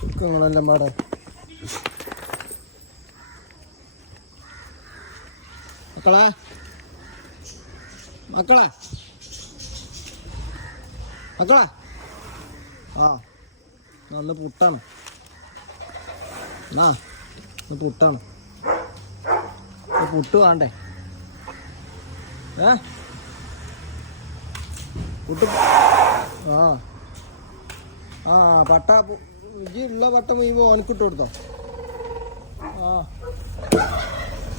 നിങ്ങളെല്ലാം പാടെ മക്കളെ മക്കളെ മക്കളെ ആ നല്ല പുട്ടാണ് ആ പുട്ടാണ് പുട്ട് വേണ്ടേ പുട്ട് ആ ആ പട്ട ഇജ്ജ് ഉള്ള പട്ട മുഴുവൻ ഓനക്കിട്ട് കൊടുത്തോ ആ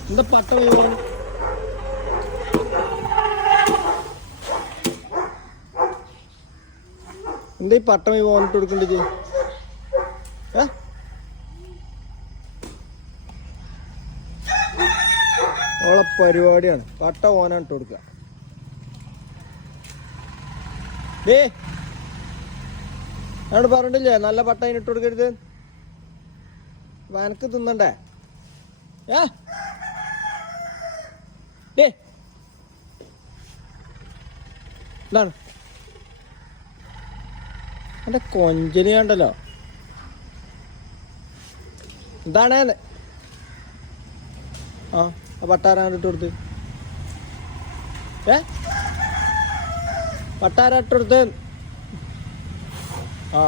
എന്താ പട്ട മുഴുവൻ എന്താ ഈ പട്ട മുഴുവൻ ഓനിട്ട് കൊടുക്കണ്ടേ ഓളെ പരിപാടിയാണ് പട്ട ഓനാണ് ഇട്ട് കൊടുക്കുക എന്നോട് പറഞ്ഞിട്ടില്ലേ നല്ല പട്ട അതിന് ഇട്ട് കൊടുക്കരുത് വനക്ക് തിന്നണ്ടേ എന്താണ് എന്റെ കൊഞ്ചന് കണ്ടല്ലോ എന്താണ് ആ പട്ടാരാണ് ഇട്ട് കൊടുത്ത് പട്ടാര ഇട്ട് കൊടുത്ത് ആ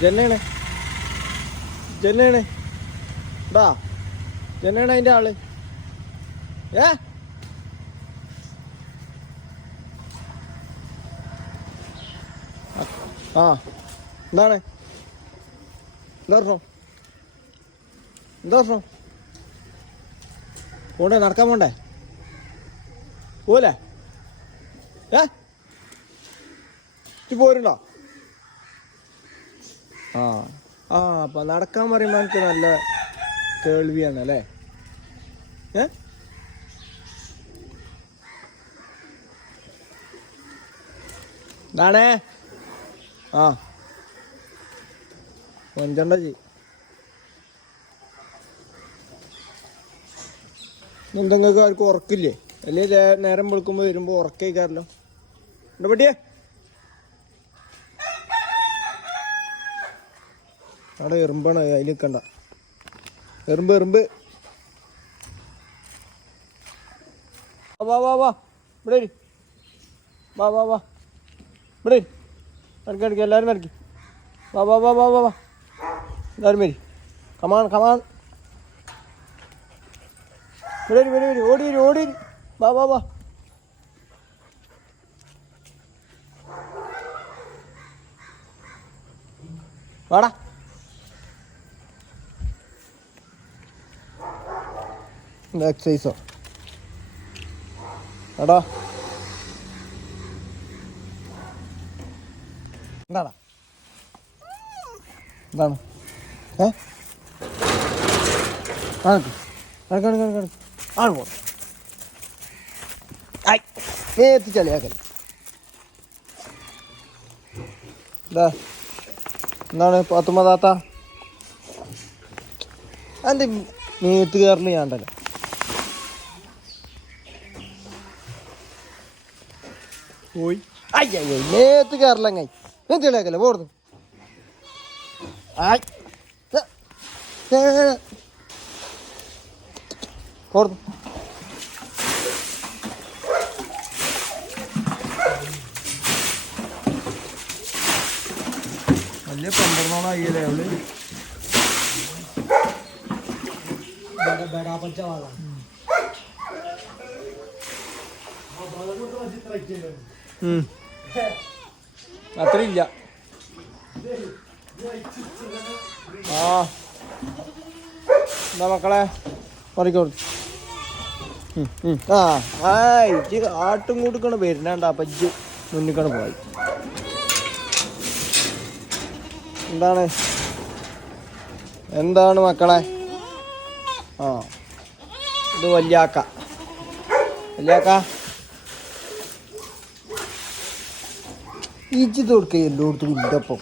ജന്നാണ് ഇതാ ജന്നാണ് അതിൻ്റെ ആള് ആ എന്താണ് എന്താ പ്രശ്നം പോണ്ടേ നടക്കാൻ പോണ്ടേ പോലെ പോരുണ്ടോ ആ ആ അപ്പൊ നടക്കാൻ പറയുമ്പോ എനിക്ക് നല്ല കേൾവിയാണ് അല്ലേ എന്താണേ ആ കൊഞ്ചണ്ട ജി എന്തെങ്കിലും ആർക്കും ഉറക്കില്ലേ അല്ലെങ്കിൽ നേരം വെളുക്കുമ്പോൾ വരുമ്പോൾ ഉറക്കേക്കാരല്ലോ എന്താ പറ്റിയേ അവിടെ എറുമ്പാണ് അതിൽ നിൽക്കണ്ട എറുമ്പ് വാ വാ വാ ഇവിടെ വാ വാ വാ ഇവിടെ നടക്കി എല്ലാവരും നടക്കി വാ വാ വാ വാ വാ വാ എല്ലാവരും വരി കമാൺ വരി ഓടി വാ വാ വാ വാടാ എക്സസൈസോ എടാ എന്താണ് ആണ് പോ എത്തിച്ചളിയാക്കൽ എന്താ എന്താണ് പാത്തുമ്മ താത്ത എൻ്റെ മേത്ത് കയറിന് ഞാണ്ടല്ലോ പോയി അയ്യോ മേത്ത് കയറില്ലങ്ങായി മേത്ത് കളിയാക്കല്ലേ പോടുന്നു പോടുന്നു വലിയ 12 ആയില്ലേ അവള് അത്ര ഇല്ല ആ എന്താ മക്കളെ പറിക്കോളൂ ആ ഇജ്ജ് ആട്ടും കൂട്ടിക്കൊണ്ട് വരുന്നുണ്ട് അപ്പം ഇജ്ജ് മുന്നിക്കാണ് പോയി എന്താണ് മക്കളെ ആ ഇത് വല്യാക്ക ഇജ്ജ് കൊടുക്കുക എല്ലായിടത്തും ഇല്ലപ്പം